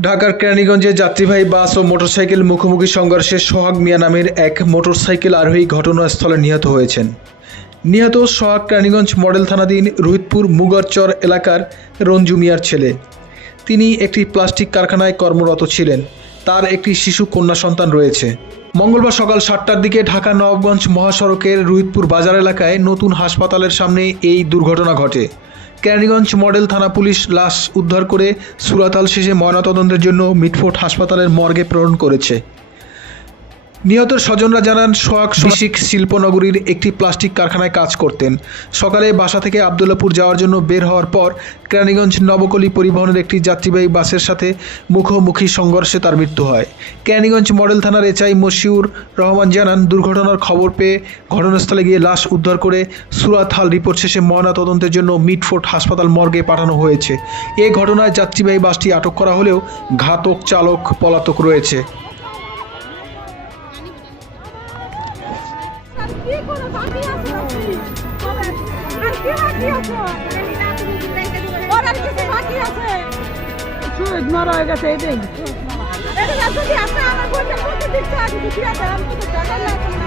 ঢাকার কেরানীগঞ্জে যাত্রীবাহী বাস ও মোটরসাইকেল মুখোমুখি সংঘর্ষে সোহাগ মিয়া নামের এক মোটরসাইকেল আরোহী ঘটনাস্থলে নিহত হয়েছেন। নিহত সোহাগ কেরানীগঞ্জ মডেল থানাধীন রোহিতপুর মুগরচর এলাকার রঞ্জু মিয়ার ছেলে। তিনি একটি প্লাস্টিক কারখানায় কর্মরত ছিলেন। তার একটি শিশু কন্যা সন্তান রয়েছে। মঙ্গলবার সকাল সাতটার দিকে ঢাকা নবাবগঞ্জ মহাসড়কের রুহিতপুর বাজার এলাকায় নতুন হাসপাতালের সামনে এই দুর্ঘটনা ঘটে। কেরানীগঞ্জ মডেল থানা পুলিশ লাশ উদ্ধার করে সুরাতাল শেষে ময়নাতদন্তের জন্য মিটফোর্ট হাসপাতালের মর্গে প্রেরণ করেছে। নিহতের স্বজনরা জানান, সোহাগ বিশিক শিল্পনগরীর একটি প্লাস্টিক কারখানায় কাজ করতেন। সকালে বাসা থেকে আবদুল্লাপুর যাওয়ার জন্য বের হওয়ার পর কেরানীগঞ্জ নবকলি পরিবহনের একটি যাত্রীবাহী বাসের সাথে মুখোমুখি সংঘর্ষে তার মৃত্যু হয়। কেরানীগঞ্জ মডেল থানার এচআই মশিউর রহমান জানান, দুর্ঘটনার খবর পেয়ে ঘটনাস্থলে গিয়ে লাশ উদ্ধার করে সুরাতহাল রিপোর্ট শেষে ময়নাতদন্তের জন্য মিটফোর্ট হাসপাতাল মর্গে পাঠানো হয়েছে। এ ঘটনায় যাত্রীবাহী বাসটি আটক করা হলেও ঘাতক চালক পলাতক রয়েছে। কি করে বাকি আছে? আর কি বাকি আছে? ওর আর কিছু বাকি আছে? সুইচ মারা হয়ে গেছে এটাই এটা যদি আপনি আমার বইটা করতে দিচ্ছে, আমি তো দিয়ে আমি তো টাকা লাগবে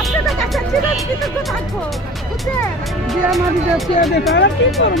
আপনাদের কাছে চিরকৃতজ্ঞ থাকব, বুঝছেন? যে আমাদের যাচ্ছে দেখো আর কি করব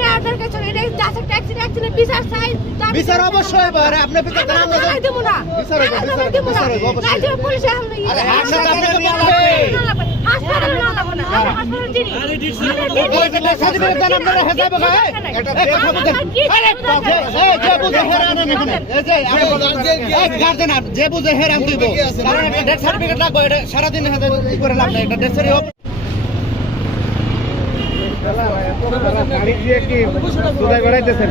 মেয়েদের কাছে এটা যাচ্ছে ট্যাক্সি ট্যাক্সি বিচার অবশ্যই হবে আরে আপনি বিচার যে বুঝে হেরান দিব কারণ লাগবে এটা সারা দিন হাতে করে লাভ বেড়াইতেছেন